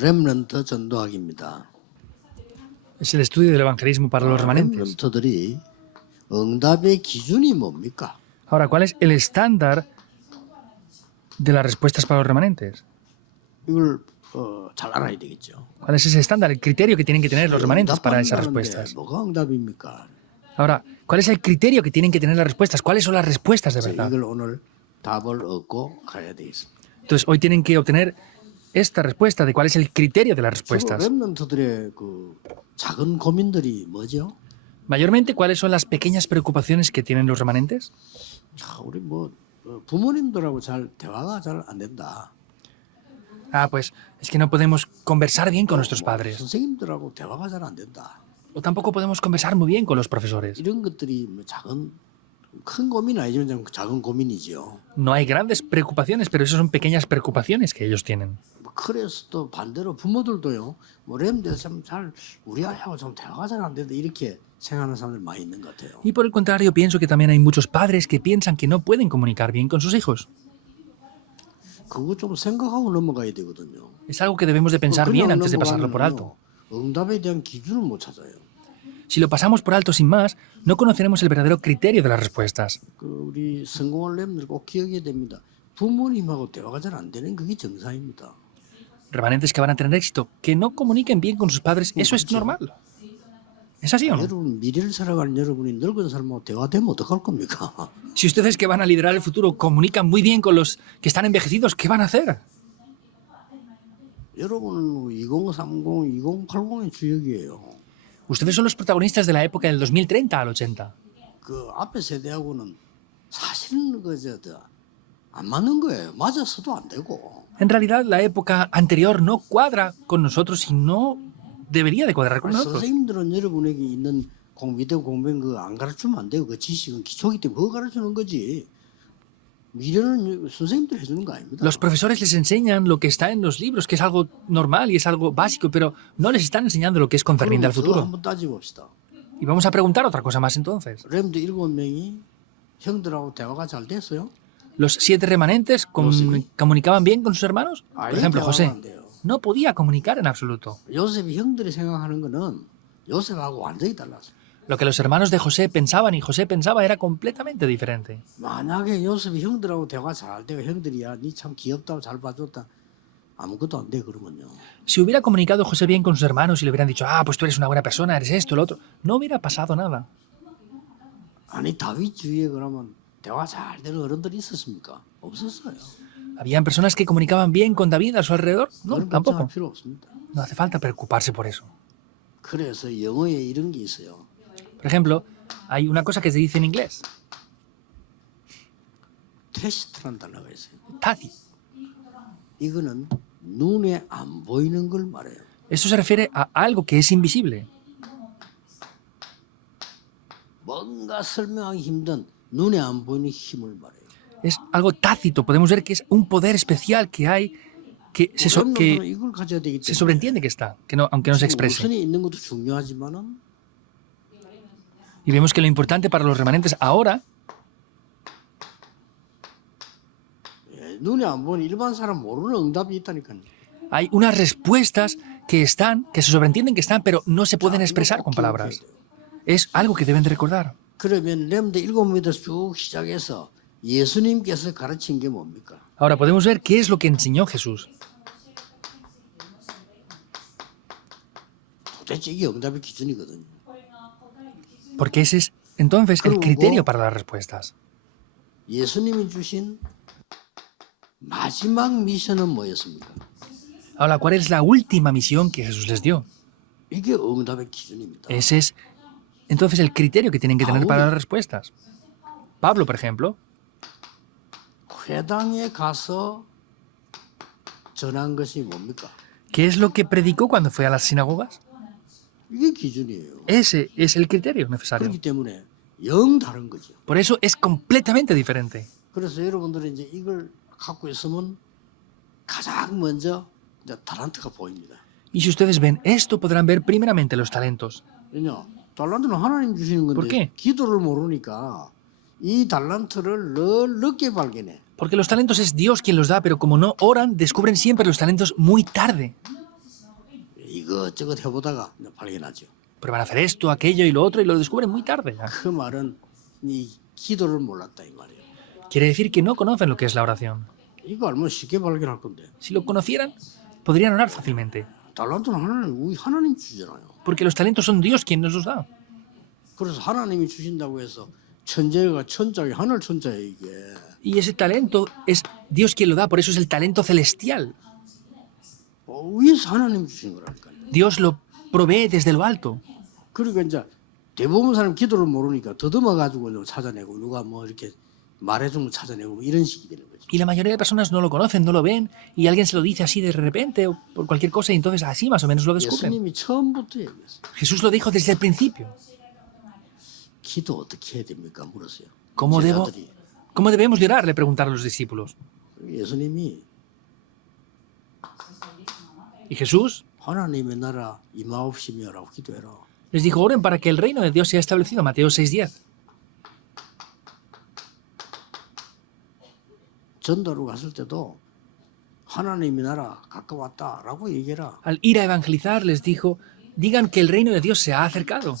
렘넌트 전도학입니다. Es el estudio del evangelismo para los remanentes. 렘넌트들이 응답의 기준이 뭡니까? Ahora, ¿cuál es el estándar de las respuestas para los remanentes? 이걸 잘 알아야 되겠죠. ¿Cuál es ese estándar, el criterio que tienen que tener los remanentes para esas respuestas? 뭐가 응답입니까? Ahora, ¿cuál es el criterio que tienen que tener las respuestas? ¿Cuáles son las respuestas de verdad? 이걸 오늘 답을 얻고 가야 되겠습니다. Entonces, hoy tienen que obtener esta respuesta de cuál es el criterio de las respuestas. 렘넌트들의 그 작은 고민들이 뭐죠? Mayormente, ¿cuáles son las pequeñas preocupaciones que tienen los remanentes? 자, 우리 부모님들하고 잘 대화가 잘 안 된다. Pues es que no podemos conversar bien con nuestros padres. 선생님들하고 대화가 잘 안 된다. O tampoco podemos conversar muy bien con los profesores. 이런 것들이 큰 고민 아니지만 작은 고민이죠. No hay grandes preocupaciones, pero esas son pequeñas preocupaciones que ellos tienen. 그래서 또 반대로 부모들도요. 렘대에서 잘 우리 아이하고 좀 대화가 잘 안 된다 이렇게 생각하는 사람들 많이 있는 것 같아요. Y por el contrario, pienso que también hay muchos padres que piensan que no pueden comunicar bien con sus hijos. 그거 좀 생각하고 넘어가야 되거든요. Es algo que debemos de pensar bien antes de pasarlo por alto. 응답에 대한 기준을 못 찾아요. Si lo pasamos por alto sin más, no conoceremos el verdadero criterio de las respuestas. 우리 성공할 렘들 꼭 기억해야 됩니다. 부모님하고 대화가 잘 안 되는 그게 정상입니다. Remanentes que van a tener éxito, que no comuniquen bien con sus padres, eso es normal. ¿Es así o no? 여러분 미래를 살아가는 여러분이 늙은 사람하고 대화되면 어떡할 겁니까? Si ustedes que van a liderar el futuro comunican muy bien con los que están envejecidos, ¿qué van a hacer? 여러분은 2030, 2080의 주역이에요. Ustedes son los protagonistas de la época del 2030 al 80. 그 앞에 세대하고는 사실은 안 맞는 거예요. 맞아서도 안 되고. En realidad, la época anterior no cuadra con nosotros y no debería de cuadrar con nosotros. 선생님들은 여러분에게 있는 밑에 공부한 거 안 가르치면 안 돼요. 그 지식은 기초이기 때문에 그거 가르치는 거지. 미래는 선생님들 해주는 거 아닙니다. Los profesores les enseñan lo que está en los libros, que es algo normal y es algo básico, pero no les están enseñando lo que es concerniente al futuro. 한번 따져봅시다. Y vamos a preguntar otra cosa más entonces. 렘드 7명이 형들하고 대화가 잘 됐어요? ¿Los 7 remanentes comunicaban bien con sus hermanos? Por ejemplo, José no podía comunicar en absoluto. 요셉이 형들이 생각하는 거는 요셉하고 완전히 달랐어요. Lo que los hermanos de José pensaban y José pensaba era completamente diferente. 만약에 요셉이 형들하고 대화 잘 되고 형들이야 니 참 귀엽다고 잘 봐줬다 아무것도 안 돼 그러면요. Si hubiera comunicado José bien con sus hermanos y le hubieran dicho, pues tú eres una buena persona, eres esto, lo otro, no hubiera pasado nada. 아니 다윗 주위에 그러면 대화 잘 되는 어른들이 있었습니까? 없었어요. ¿Habían personas que comunicaban bien con David a su alrededor? No, tampoco. 필요 없습니다. No hace falta preocuparse por eso. 그래서 영어에 이런 게 있어요. Por ejemplo, hay una cosa que se dice en inglés. 테스트란 단어가 있어요. Taci. 이거는 눈에 안 보이는 걸 말해요. Eso se refiere a algo que es invisible. 뭔가 설명하기 힘든 눈에 안 보이는 힘을 말해요. Es algo tácito. Podemos ver que es un poder especial que hay, que se 이걸 가져야 되기 때문에 sobreentiende que está, aunque no se exprese. 우선이 있는 것도 중요하지만은 Y vemos que lo importante para los remanentes ahora 눈에 안 보이는 일반 사람 모르는 응답이 있다니까요. hay unas respuestas que se sobreentienden que están, pero no se pueden expresar con palabras. Es algo que deben de recordar. 그러면 렘드 7명에서 쭉 시작해서 예수님께서 가르친 게 뭡니까? Ahora podemos ver qué es lo que enseñó Jesús. 도대체 이게 응답의 기준이거든요. Porque ese es entonces el criterio para las respuestas. 예수님이 주신 마지막 미션은 뭐였습니까? Ahora, ¿cuál es la última misión que Jesús les dio? 이게 응답의 기준입니다. Ese es entonces el criterio que tienen que tener para las respuestas. Pablo, por ejemplo, 회당에 가서 전한 것이 뭡니까? ¿qué es lo que predicó cuando fue a las sinagogas? 이게 기준이에요. Ese es el criterio necesario. 그렇기 때문에 영 다른 거죠. Por eso es completamente diferente. 그래서 여러분들이 이제 이걸 갖고 있으면 가장 먼저 이제 달란트가 보입니다. Y si ustedes ven esto, podrán ver primeramente los talentos. 왜냐? 달란트는 하나님 주시는 ¿Por 건데 qué? 기도를 모르니까 이 달란트를 늘 늦게 발견해. Porque los talentos es Dios quien los da, pero como no oran, descubren siempre los talentos muy tarde. 이것저것 해보다가 발견하죠. Prueban a hacer esto, aquello y lo otro y lo descubren muy tarde. Ya. 그 말은 이 기도를 몰랐다 이 말이에요. Quiere decir que no conocen lo que es la oración. 이거 알면 쉽게 발견할 건데. Si lo conocieran, podrían orar fácilmente. 달란트는 우리 하나님 주잖아요. Porque los talentos son Dios quien nos los da. 그래서 하나님이 주신다고 해서 천재가 천자에 하늘 천자에 이게 Y ese talento es Dios quien lo da, por eso es el talento celestial. 위에서 하나님이 주신 거라니까요. Dios lo provee desde lo alto. 그러니까 이제 대부분 사람 기도를 모르니까 더듬어 가지고 찾아내고 누가 뭐 이렇게 말해주면 찾아내고 이런 식이 되는 거죠. Y la mayoría de personas no lo conocen, no lo ven, y alguien se lo dice así de repente o por cualquier cosa, y entonces así más o menos lo descubren. 예수님이 처음부터 얘기했어요. Jesús lo dijo desde el principio. 기도 어떻게 해야 됩니까? 물었어요. ¿Cómo 제자들이. debemos de orar? Le preguntaron los discípulos. 예수님이 Y Jesús 하나님의 나라 임하옵시며라고 기도해라. les dijo, oren para que el reino de Dios sea establecido. Mateo 6:10. 전도로 갔을 때도 하나님의 나라 가까웠다라고 얘기해라. Al ir a evangelizar les dijo, digan que el reino de Dios se ha acercado.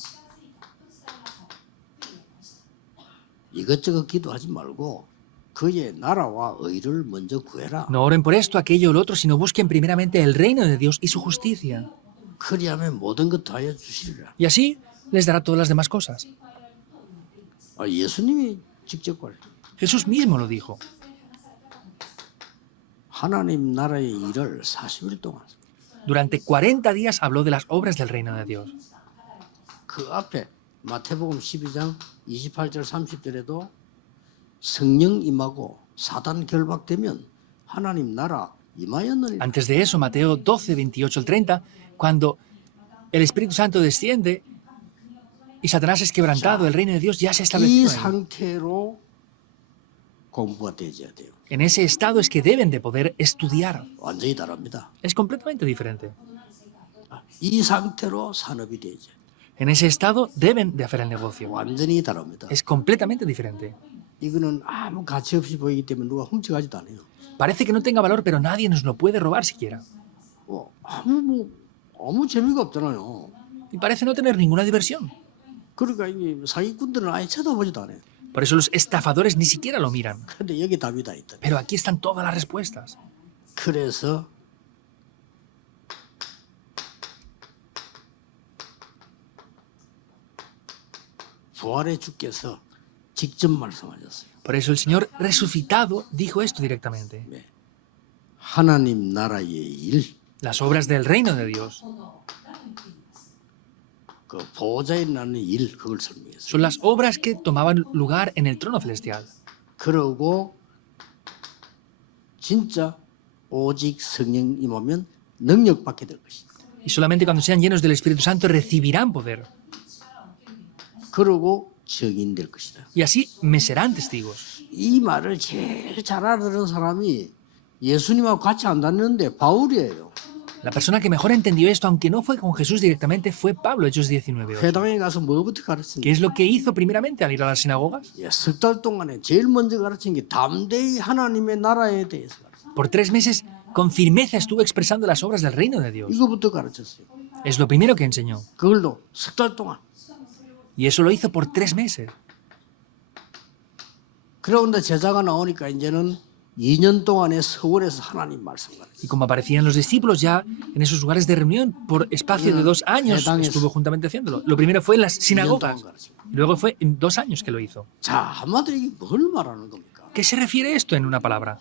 이것저것 기도하지 말고 그의 나라와 의를 먼저 구해라. No oren por esto, aquello o lo otro, sino busquen primeramente el reino de Dios y su justicia. 그리하면 모든 것 다해 주시리라. Y así les dará todas las demás cosas. 예수님이 직접 말. Jesús mismo lo dijo. 하나님 나라의 일을 40일 동안 Durante 40 días habló de las obras del reino de Dios. 그 앞에 마태복음 12장 28절 30절에도 성령 임하고 사단 결박되면 하나님 나라 임하였느니라. Antes de eso, Mateo 12, 28 al 30, cuando el Espíritu Santo desciende y Satanás es quebrantado, el reino de Dios ya se ha 이 establecido. 상태로 공부가 되어야 돼요. En ese estado es que deben de poder estudiar. 완전히 다릅니다. Es completamente diferente. 이 상태로 산업이 되죠. En ese estado deben de hacer el negocio. 완전히 다릅니다. Es completamente diferente. 이거는 아무 가치 없이 보이기 때문에 누가 훔쳐가지도 않아요. Parece que no tenga valor, pero nadie nos lo puede robar siquiera. 아무 재미가 없잖아요. Y parece no tener ninguna diversión. 그러니까 이게 사기꾼들은 아예 쳐다보지도 않아요. Por eso los estafadores ni siquiera lo miran. 근데 여기 답이 다 있다. Pero aquí están todas las respuestas. 그래서 부활의 주께서 직접 말씀하셨어요. Por eso el Señor resucitado dijo esto directamente. 하나님 나라의 일, Las obras del reino de Dios 그 보좌에 나는 일, 그걸 설명했어요. son las obras que tomaban lugar en el trono celestial. 그러고 진짜 오직 성령 임하면 능력 받게 될 것이다. Y solamente cuando sean llenos del Espíritu Santo recibirán poder. 그러고 증인 될 것이다. Y así me serán testigos. 이 말을 제일 잘 알아듣는 사람이 예수님하고 같이 안 다녔는데 바울이에요. La persona que mejor entendió esto, aunque no fue con Jesús directamente, fue Pablo, Hechos 19:8. 회당에 가서 뭐부터 ¿Qué 가르쳤는데 es lo que hizo primeramente al ir a las sinagogas? 석 달 동안에 제일 먼저 가르친 게 담대히 하나님의 나라에 대해서 가르쳤어요. Por 3 meses, con firmeza estuvo expresando las obras del reino de Dios. 이거부터 가르쳤어요. Es lo primero que enseñó. 그걸로 석 달 동안. Y eso lo hizo por 3 meses. 그런데 제자가 나오니까 이제는 2년 동안에 서울에서 하나님 말씀 가르쳤어요. Y como aparecían los discípulos ya en esos lugares de reunión, por espacio de 2 años estuvo juntamente haciéndolo. Lo primero fue en las sinagogas. Y luego fue en 2 años que lo hizo. 자, 한마디로 이게 뭘 말하는 겁니까? ¿Qué se refiere esto en una palabra?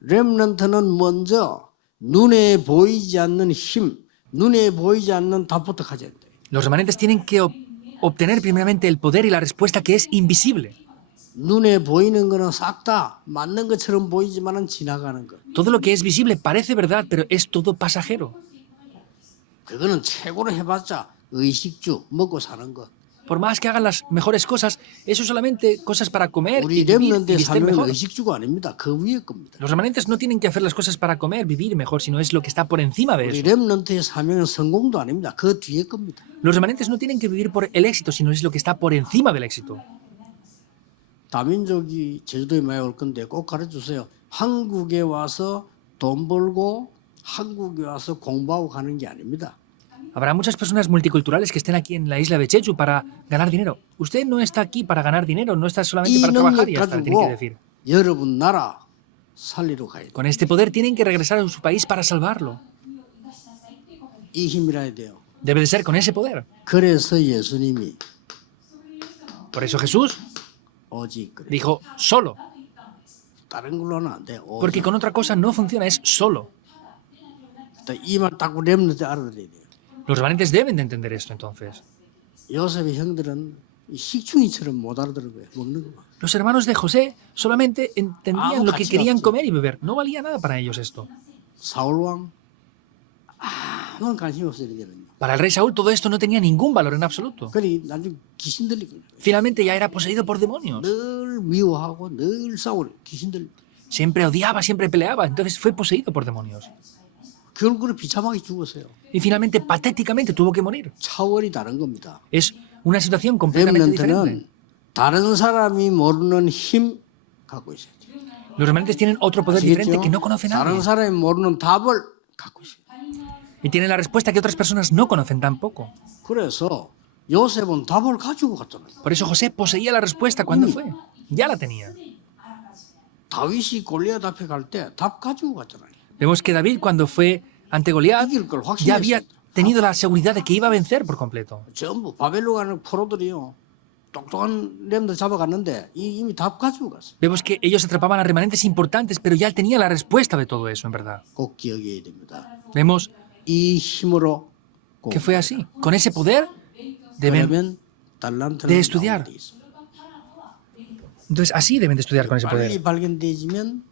렘넌트는 먼저 눈에 보이지 않는 힘, 눈에 보이지 않는 답부터 가져야 돼. Los remanentes tienen que obtener primeramente el poder y la respuesta que es invisible. 눈에 보이는 거는 싹 다 맞는 것처럼 보이지만은 지나가는 거. Todo lo que es visible parece verdad, pero es todo pasajero. 그거는 최고로 해봤자 의식주 먹고 사는 거. Por más que hagan las mejores cosas, eso es solamente cosas para comer 우리 y vivir y 렘넌트의 vestir 삶은 mejor. 의식주가 아닙니다. 그 위에 겁니다. Los remanentes no tienen que hacer las cosas para comer, vivir mejor, sino es lo que está por encima de 우리 eso. 렘넌트의 사명은 성공도 아닙니다. 그 뒤에 겁니다. Los remanentes no tienen que vivir por el éxito, sino es lo que está por encima del éxito. 다민족이 제주도에 많이 올 건데 꼭 가르쳐주세요. 한국에 와서 돈 벌고 한국에 와서 공부하고 가는 게 아닙니다. Habrá muchas personas multiculturales que estén aquí en la isla de Jeju para ganar dinero. Usted no está aquí para ganar dinero, no está solamente 이 para trabajar 능력 y ya está, tiene que 가지고 decir. 여러분 나라 살리러 가야 돼요. Con este poder tienen que regresar a su país para salvarlo. 이 힘이라 해야 돼요. Debe de ser con ese poder. 그래서 예수님이 Por eso Jesús 오직 그래. dijo solo, 다른 걸로는 안 돼. porque con otra cosa no funciona, es solo. 이말 딱 렘넌트 알아들어야 돼요. Los remanentes deben de entender esto entonces. 요셉의 형들은 이 식충이처럼 못 알아들은 거예요. 먹는 거. Los hermanos de José solamente entendían lo que querían comer y beber. No valía nada para ellos esto. 사울 왕 아무런 관심이 없어요. 이제는. Para el rey Saúl todo esto no tenía ningún valor en absoluto. 그러니 나중에 귀신 들리고 Finalmente ya era poseído por demonios. 늘 미워하고 늘 싸우래. 귀신 들리. Siempre odiaba, siempre peleaba. Entonces fue poseído por demonios. 결국은 비참하게 죽었어요. Y finalmente, patéticamente, tuvo que morir. 차원이 다른 겁니다. Es una situación completamente diferente. 렘넌트는 다른 사람이 모르는 힘 갖고 있어요. Los remanentes tienen otro poder diferente que no conoce 다른 nadie. 사람이 모르는 답을 갖고 있어요. Y tienen la respuesta que otras personas no conocen tampoco. 그래서 요셉은 답을 가지고 갔잖아요. Por eso José poseía la respuesta cuando fue. Ya la tenía. 다윗이 골리앗 앞에 갈 때 답 가지고 갔잖아요. Vemos que David, cuando fue ante Goliat, 이길 걸 ya había 확신했어요. tenido la seguridad de que iba a vencer por completo. 전부 바벨로 가는 포로들이요. 똑똑한 렘들 잡아갔는데 이미 답 가지고 갔어요. Vemos que ellos atrapaban a remanentes importantes, pero ya tenía la respuesta de todo eso, en verdad. 꼭 기억해야 됩니다. Vemos 이 힘으로 꼭 que fue así. Con ese poder deben 그러면 달란트는 de estudiar. 나오게 돼 있습니다. Entonces, así deben de estudiar con ese poder. 빨리 발견되지면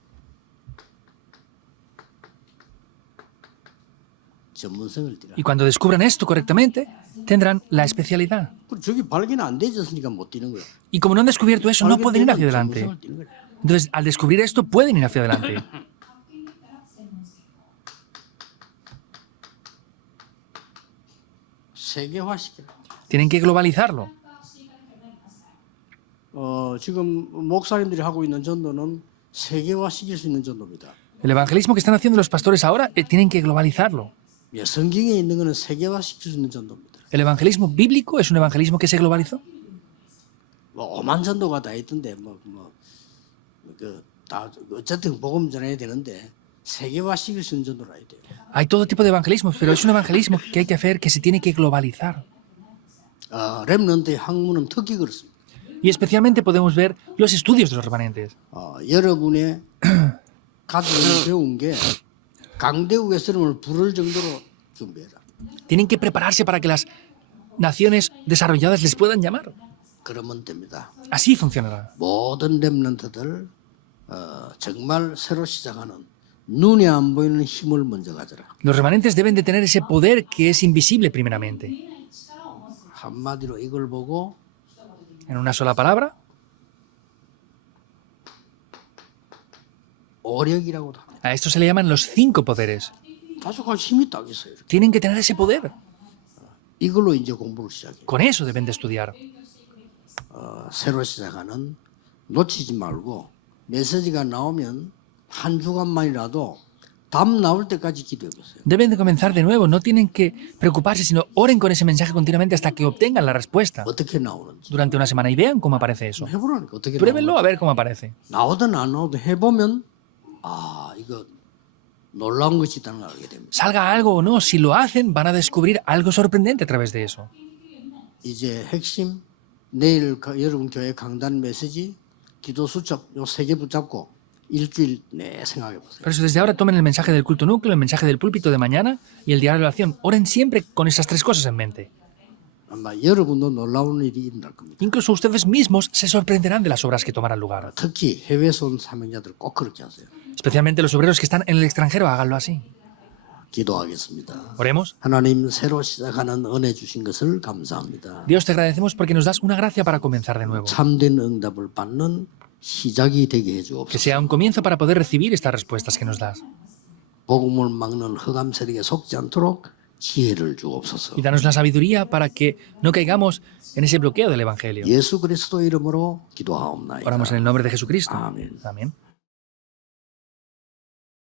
전문성을 띠라. Y cuando descubran esto correctamente, tendrán la especialidad. 저기 발견 안 되졌으니까 못 뛰는 거야. Y como no han descubierto eso, no pueden ir hacia adelante. 전문성을 띠는 거야. Entonces, al descubrir esto, pueden ir hacia adelante. 세계화시키라. Tienen que globalizarlo. 지금 목사님들이 하고 있는 전도는 세계화시킬 수 있는 전도입니다. El evangelismo que están haciendo los pastores ahora tienen que globalizarlo. 예, 성경에 있는 거는 세계화시킬 수 있는 전도입니다. El evangelismo bíblico es un evangelismo que se globalizó. 뭐 오만 전도가 다 있던데 다 어쨌든 복음 전해야 되는데 세계화시킬 수 있는 전도를 해야 돼요. Hay todo tipo de evangelismos, pero es un evangelismo que hay que hacer, que se tiene que globalizar. 렘넌트의 학문은 특히 그렇습니다. Y especialmente podemos ver los estudios de los remanentes. 여러분의 가족이 배운 게 강대국의 스름을 부를 정도로 준비해라. Tienen que prepararse para que las naciones desarrolladas les puedan llamar. 그러면 됩니다. Así funcionará. 모든 렘넌트들 정말 새로 시작하는 눈에 안 보이는 힘을 먼저 가져라. Los remanentes deben de tener ese poder que es invisible primeramente. 한마디로 이걸 보고 En una sola palabra, 오력이라고도 합니다. a esto se le llaman los 5 poderes. 가족할 힘이 딱 있어요. Tienen que tener ese poder. 이걸로 이제 공부를 시작해요. Con eso deben de estudiar. 새로 시작하는 놓치지 말고 메시지가 나오면 한 주간만이라도 답 나올 때까지 기도해 보세요. Deben de comenzar de nuevo, no tienen que preocuparse, sino oren con ese mensaje continuamente hasta que obtengan la respuesta 어떻게 나오는지 durante una semana y vean cómo aparece eso. 해보라니까 어떻게 Pruébenlo a 나오는지. ver cómo aparece. 나오든 안 나오든 해보면 이거 놀라운 것이 있다는 걸 알게 됩니다. Salga algo o no, si lo hacen van a descubrir algo sorprendente a través de eso. 이제 핵심 내일 여러분 교회 강단 메시지 기도 수첩 요 3개 붙잡고 일주일 내 생각해 보세요. Por eso desde ahora tomen el mensaje del culto núcleo, el mensaje del púlpito de mañana y el diario de oración. Oren siempre con esas 3 cosas en mente. 아마 여러분도 놀라운 일이 일어날 겁니다. Incluso ustedes mismos se sorprenderán de las obras que tomarán lugar. 특히 해외에서 온 사명자들 꼭 그렇게 하세요. Especialmente los obreros que están en el extranjero, háganlo así. 기도하겠습니다. Oremos. 하나님 새로 시작하는 은혜 주신 것을 감사합니다. Dios, te agradecemos porque nos das una gracia para comenzar de nuevo. 참된 응답을 받는 시작이 되게 Que 해주옵소서. sea un comienzo para poder recibir estas respuestas que nos das. 복음을 막는 흑암 세력에 속지 않도록 지혜를 주옵소서. Y danos la sabiduría para que no caigamos en ese bloqueo del Evangelio. 예수 그리스도 이름으로 기도하옵나이다. Oramos en el nombre de Jesucristo. Amén. Amén.